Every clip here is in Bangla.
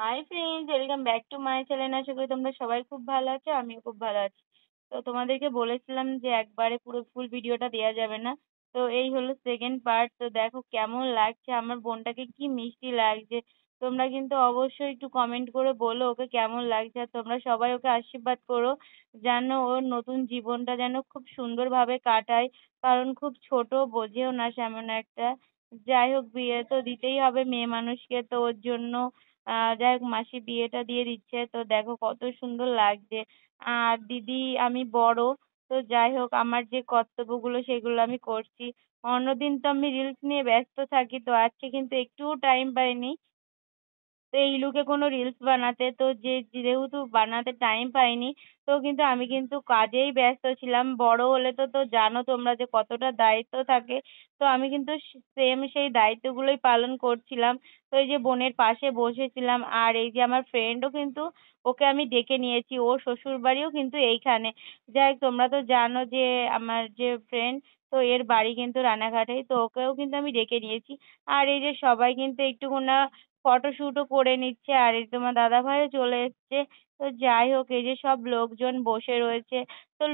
High friends, welcome back to my channel. আশা করি তোমরা সবাই খুব ভালো আছো, আমিও খুব ভালো আছি। তো তোমাদেরকে বলেছিলাম যে একবারে পুরো ফুল ভিডিওটা দেওয়া যাবে না। তো এই হলো সেকেন্ড পার্ট। তো দেখো কেমন লাগছে, আমার বোনটাকে কি মিষ্টি লাগছে। তোমরা কিন্তু অবশ্যই একটু কমেন্ট করে বলো ওকে কেমন লাগছে, আর তোমরা সবাই ওকে আশীর্বাদ করো যেন ওর নতুন জীবনটা যেন খুব সুন্দরভাবে কাটায়। কারণ খুব ছোট, বোঝেও না সেমন একটা। যাই হোক, বিয়ে তো দিতেই হবে মেয়ে মানুষকে, তো ওর জন্য যাই হোক মাসি বিয়েটা দিয়ে দিচ্ছে। তো দেখো কত সুন্দর লাগছে। আর দিদি আমি বড়, তো যাই হোক আমার যে কর্তব্যগুলো সেগুলো আমি করছি। অন্যদিন তো আমি রিলস নিয়ে ব্যস্ত থাকি, তো আজকে কিন্তু একটুও টাইম পাইনি তো এই লুকে কোনো রিলস বানাতে। তো যেহেতু বানাতে টাইম পাইনি, তো কিন্তু আমি কিন্তু কাজেই ব্যস্ত ছিলাম। বড় হলে তো তো জানো তোমরা যে কতটা দায়িত্ব থাকে। তো আমি কিন্তু সেম সেই দায়িত্বগুলোই পালন করছিলাম। তো এই যে বোনের পাশে বসেছিলাম, আর এই যে আমার ফ্রেন্ডও কিন্তু ওকে আমি ডেকে নিয়েছি, ওর শ্বশুর বাড়িও কিন্তু এইখানে। যাই হোক, তোমরা তো জানো যে আমার যে ফ্রেন্ড, তো এর বাড়ি কিন্তু রানাঘাটেই, তো ওকেও কিন্তু আমি ডেকে নিয়েছি। আর এই যে সবাই কিন্তু একটুকুনা ফটোশুটও করে নিচ্ছে, আর এই তোমার দাদা ভাইও চলে এসছে। তো যাই হোক, এই যে সব লোকজন বসে রয়েছে। তো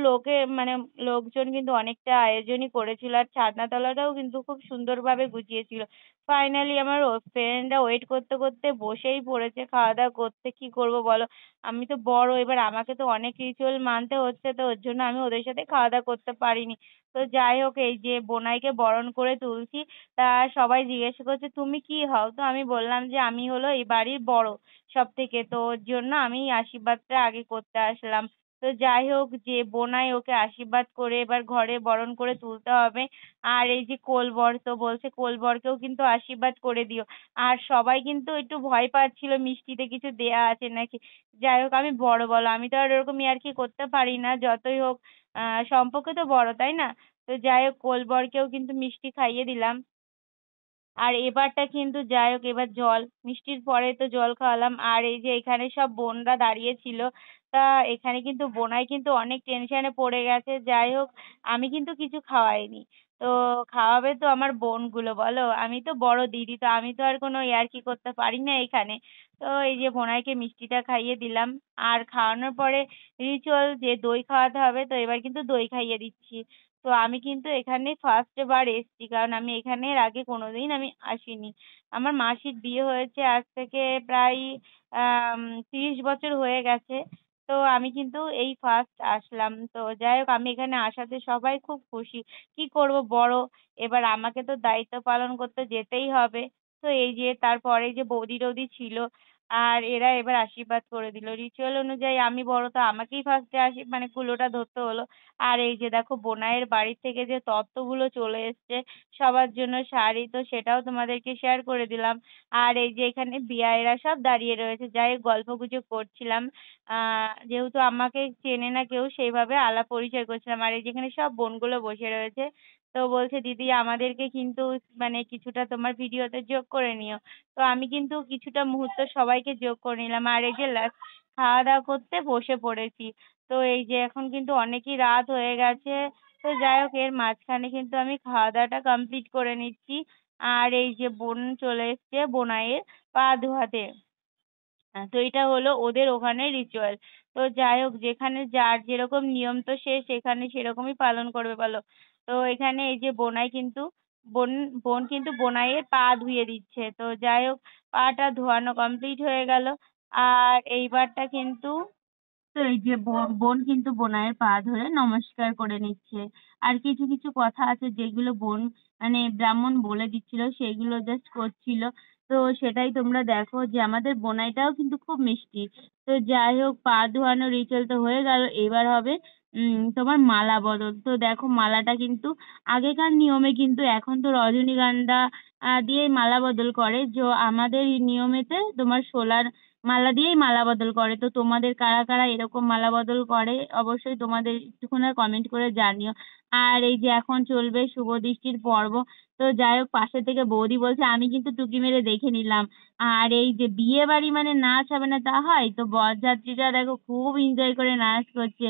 লোকজন কিন্তু অনেকটা আয়োজনই করেছিল, আর ছাদনাতলাটাও কিন্তু খুব সুন্দরভাবে গুছিয়েছিল। ফাইনালি আমার ফ্রেন্ডরা ওয়েট করতে করতে বসেই পড়েছে খাওয়া দাওয়া করতে। কি করবো বলো, আমি তো বড়, এবার আমাকে তো অনেক রিচুয়াল মানতে হচ্ছে, তো ওর জন্য আমি ওদের সাথে খাওয়া দাওয়া করতে পারিনি। তো যাই হোক, এই যে বোনাইকে বরণ করে তুলছি। তা সবাই জিজ্ঞেস করছে তুমি কি হও, তো আমি বললাম যে আমি হলো এই বাড়ির বড় সব থেকে, তো ওর জন্য আমি আশীর্বাদটা আগে করতে আসলাম। তো যাই হোক, যে বোনাই ওকে আশীর্বাদ করে এবার ঘরে বরণ করে তুলতে হবে। আর এই যে কোলবর, তো বলছে কোলবরকেও কিন্তু আশীর্বাদ করে দিও। আর সবাই কিন্তু একটু ভয় পাচ্ছিল মিষ্টিতে কিছু দেয়া আছে নাকি। যাই হোক, আমি বড় বলো, আমি তো আর ওরকম ইয়ার্কি করতে পারি না, যতই হোক সম্পর্কে তো বড়, তাই না? তো যাই হোক, কোলবরকেও কিন্তু মিষ্টি খাইয়ে দিলাম। আর এবারটা কিন্তু যাই হোক, এবার জল মিষ্টির পরে তো জল খাওয়ালাম। আর এই যে এখানে সব বোনরা দাঁড়িয়ে ছিল, তা এখানে কিন্তু বোনাই কিন্তু অনেক টেনশনে পড়ে গেছে। যাই হোক, আমি কিন্তু কিছু খাওয়াইনি। তো খাওয়াবে তো আমার বোনগুলো, বলো আমি তো বড় দিদি, তো আমি তো আর কোনো ইয়ার্কি করতে পারি না এখানে। তো এই যে বোনাইকে মিষ্টিটা খাইয়ে দিলাম। আর খাওয়ানোর পরে রিচুয়াল যে দই খাওয়াতে হবে, তো এবার কিন্তু দই খাইয়ে দিচ্ছি। তো আমি কিন্তু এখানে ফার্স্ট বার এসেছি, কারণ আমি এখানে এর আগে কোনোদিন আমি আসিনি। আমার মাসির বিয়ে হয়েছে আজ থেকে প্রায় 30 বছর হয়ে গেছে। তো আমি কিন্তু এই ফার্স্ট আসলাম। তো যাই হোক, আমি এখানে আসাতে সবাই খুব খুশি। কি করব, বড়, এবার আমাকে তো দায়িত্ব পালন করতে যেতেই হবে। তো এই যে তারপরে যে বৌদি টৌদি ছিল, আর এরা এবার আশীর্বাদ করে দিল। রিচুয়াল অনুযায়ী আমি বড়, তো আমাকেই ফার্স্টে কুলোটা ধরতে হলো। আর এই যে দেখো বোনাইয়ের বাড়ি থেকে যে তত্ত্বগুলো চলে এসছে সবার জন্য শাড়ি, তো সেটাও তোমাদেরকে শেয়ার করে দিলাম। আর এই যে এখানে বিয়াইরা সব দাঁড়িয়ে রয়েছে, যাই হোক গল্পগুজব করছিলাম। যেহেতু আমাকে চেনে না কেউ, সেইভাবে আলাপ পরিচয় করছিলাম। আর এই যেখানে সব বোনগুলো বসে রয়েছে, তো বলছে দিদি আমাদেরকে কিন্তু কিছুটা তোমার ভিডিওতে যোগ করে নিও। তো আমি কিন্তু কিছুটা মুহূর্ত সবাইকে যোগ করে নিলাম। আর এই যে লাস্ট খাওয়া দাওয়া করতে বসে পড়েছি। তো এই যে এখন কিন্তু অনেকই রাত হয়ে গেছে। তো যাই হোক, এর মাঝখানে কিন্তু আমি খাওয়া দাওয়াটা কমপ্লিট করে নিচ্ছি। আর এই যে বোন চলে এসছে বোনাইয়ের পা ধোয়াতে। তো এটা হলো ওদের ওখানে রিচুয়াল। তো যাই হোক, যেখানে যার যেরকম নিয়ম, তো সে সেখানে সেরকমই পালন করবে বলো। তো এখানে এই যে বোনাই কিন্তু বোন বোন কিন্তু বোনাইয়ের পা ধুয়ে দিচ্ছে। তো যাই হোক, পাটা ধোয়ানো কমপ্লিট হয়ে গেল। আর এইবারটা কিন্তু, তো এই যে বোন কিন্তু বোনাইয়ের পা ধরে নমস্কার করে নিচ্ছে। আর কিছু কিছু কথা আছে যেগুলো বোন ব্রাহ্মণ বলে দিচ্ছিল, সেগুলো জাস্ট করছিল। তো সেটাই তোমরা দেখো যে আমাদের বোনাইটাও কিন্তু খুব মিষ্টি। তো যাই হোক, পা ধোয়ানো রিচুয়াল তো হয়ে গেল, এবার হবে তোমার মালা বদল। তো দেখো মালাটা কিন্তু আগেকার নিয়মে, কিন্তু এখন তো রজনীগন্ধা দিয়েই মালা বদল করে। আমাদের এই নিয়মেতে তোমার শোলার মালা দিয়েই মালা বদল করে। তো তোমাদের কারা কারা এরকম মালা বদল করে অবশ্যই তোমাদের একটুখানি কমেন্ট করে জানিও। আর এই যে এখন চলবে শুভ দৃষ্টির পর্ব। তো যাই হোক, পাশে থেকে বৌদি বলছে আমি কিন্তু টুকি মেরে দেখে নিলাম। আর এই যে বিয়ে বাড়ি মানে নাচ হবে না তা হয়, তো বরযাত্রীরা দেখো খুব এনজয় করে নাচ করছে।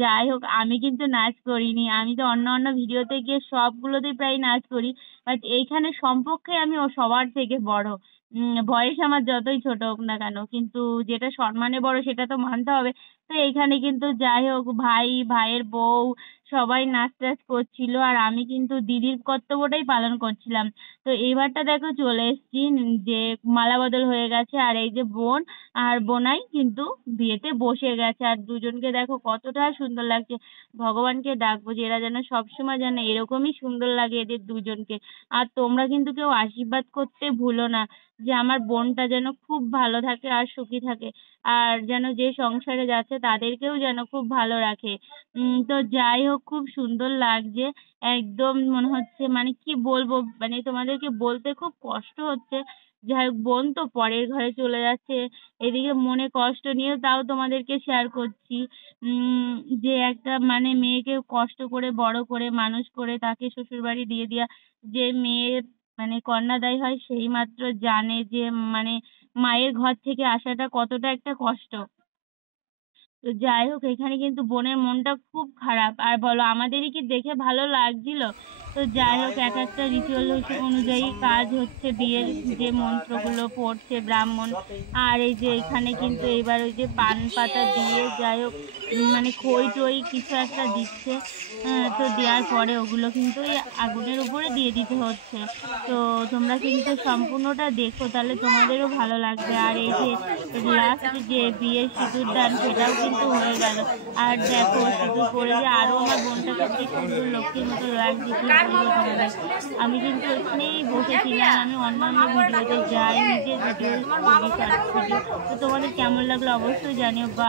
যাই হোক, আমি কিন্তু নাচ করিনি, আমি তো অন্য অন্য ভিডিওতে গিয়ে সবগুলোতেই প্রায় নাচ করি, বাট এইখানে সম্পর্কে আমি ও সবার থেকে বড়। বয়স আমার যতই ছোট হোক না কেন, কিন্তু যেটা সম্মানে বড় সেটা তো মানতে হবে। তো এইখানে কিন্তু যাই হোক ভাইয়ের বউ সবাই নাচ টাচ করছিল, আর আমি কিন্তু দিদির কর্তব্যটাই পালন করছিলাম। তো এইবারটা দেখো চলে এসেছি যে মালা বদল হয়ে গেছে, আর এই যে বোন আর বোনাই কিন্তু বিয়েতে বসে গেছে, আর দুজনকে দেখো কতটা সুন্দর লাগছে। ভগবানকে ডাকবো যে এরা যেন সবসময় যেন এরকমই সুন্দর লাগে এদের দুজনকে। আর তোমরা কিন্তু কেউ আশীর্বাদ করতে ভুলো না যে আমার বোনটা যেন খুব ভালো থাকে আর সুখী থাকে, আর যেন যে সংসারে যাচ্ছে তাদেরকেও যেন খুব ভালো রাখে। তো যাই হোক, খুব সুন্দর লাগছে। একদম মনে হচ্ছে, মানে কি বলবো, মানে তোমাদেরকে বলতে খুব কষ্ট হচ্ছে। যাই হোক, বোন তো পরের ঘরে চলে যাচ্ছে, এদিকে মনে কষ্ট নিয়েও তাও তোমাদেরকে শেয়ার করছি। উম যে একটা মানে মেয়েকে কষ্ট করে বড় করে মানুষ করে তাকে শ্বশুরবাড়ি দিয়ে দেয়া, যে মেয়ের মানে কন্যাদায়ী হয় সেই মাত্র জানে যে মানে মায়ের ঘর থেকে আসাটা কতটা একটা কষ্ট। তো যাই হোক, এখানে কিন্তু বোনের মনটা খুব খারাপ, আর বলো আমাদেরই কি দেখে ভালো লাগছিল? তো যাই হোক, এক একটা রিচুয়াল অনুযায়ী কাজ হচ্ছে, বিয়ের যে মন্ত্রগুলো পড়ছে ব্রাহ্মণ। আর এই যে এখানে কিন্তু এবার ওই যে পান পাতা দিয়ে যাই হোক মানে খই টই কিছু একটা দিচ্ছে। তো দেওয়ার পরে ওগুলো কিন্তু এই আগুনের উপরে দিয়ে দিতে হচ্ছে। তো তোমরা কিন্তু সম্পূর্ণটা দেখো, তাহলে তোমাদেরও ভালো লাগবে। আর এই যে লাস্ট যে বিয়ের সিঁদুর দান সেটাও কিন্তু হয়ে গেল। আর দেখো সিঁদুর পরে যে আরো আমার বোনটাকে কি সুন্দর লক্ষ্মীর মতো লাগছে, কি বলবো তোমাদের। আমি কিন্তু এখানেই বসেছিলাম, আমি অন্যান্য ভিডিওতে যাই, নিজের ভিডিও করি, শর্ট ভিডিও। তো তোমাদের কেমন লাগলো অবশ্যই জানিও। বা